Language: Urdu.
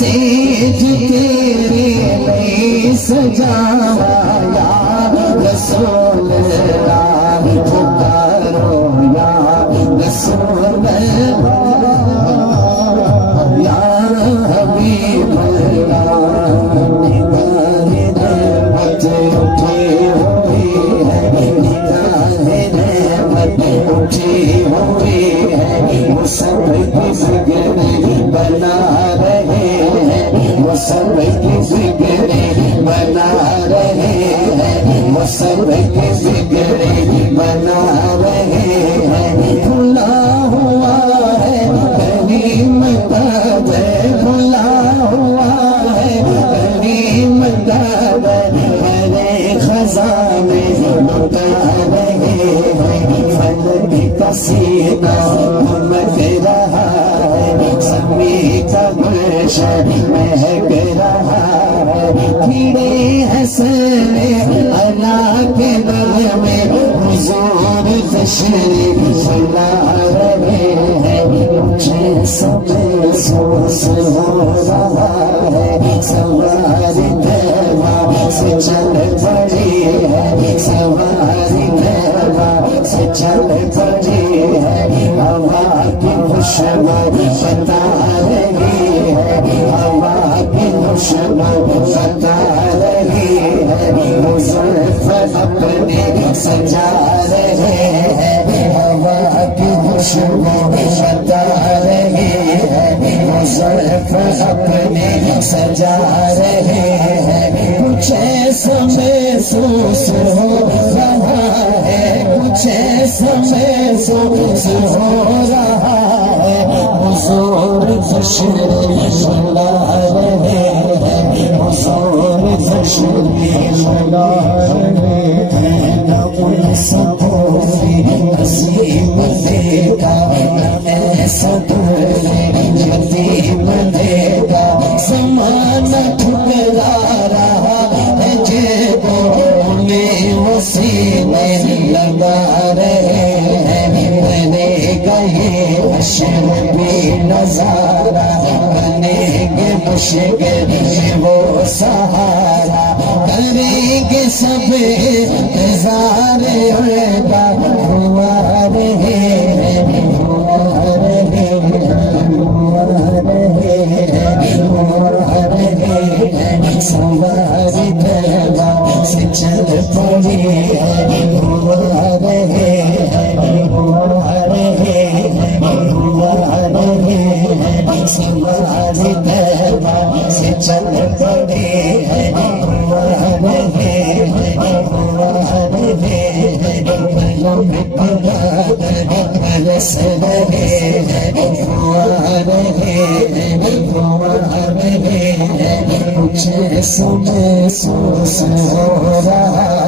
سیج تیرے لئے سجاوا یا رسول اللہ پکارو یا رسول اللہ یا حبیب اللہ نگاہ رحمت اٹھی ہوئی ہے نگاہ رحمت اٹھی ہوئی ہے وہ سب کی فکر بنا رہے ہیں وہ سب کی فکر بنا رہے ہیں وہ سب کی فکر بنا رہے ہیں کھلا ہوا ہے کریم داد کھلا ہوا ہے کریم داد میرے خزانے لٹا رہے ہیں فلک کا سینہ مہک رہا ہے سبھی کا گلشن مہک رہا ہے کیڑے حسن اللہ کے در میں حضور تشریف لا رہے ہیں مجھے سب محسوس ہو رہا ہے سواری دربار سے چل پڑی ہے سواری دربار سے چل پڑی ہے ہوا کی خوشبو بتا رہی ہے ہوا کی خوشبو بتا رہی ہے مظفر اپنے سجا رہے ہیں ہوا کی خوشبو بتا رہی ہے مظفر اپنے سجا رہے ہیں کچھ ایسا محسوس ہو رہا ہے کچھ ایسا محسوس ہو رہا ہے حضور تشریف لا رہے ہیں حضور تشریف لا رہے ہیں نہ کوئی سکوفی نصیب دیکھا نہ ایسا یتیم دیکھا زمانہ ٹھکرا رہا ہے جیبوں میں وسیلے لگا رہے ہیں بنے گا یہ حشر بھی نظارہ بنے گے مشکل وہ سہارا کریں گے سب انتظار ہوگا ہوا رہے ہیں ہوا رہے ہیں سواری دربار سے چل پڑی ہے ہوا رہے ہیں ہوا رہے ہیں ہوا رہے ہیں سواری دربار سے چل پڑی ہے ہوا رہے ہیں ہوا رہے ہیں بلم پگاد برس رہے ہیں ہوا رہے ہیں ہوا رہے ہیں کچھ ایسا محسوس ہو رہا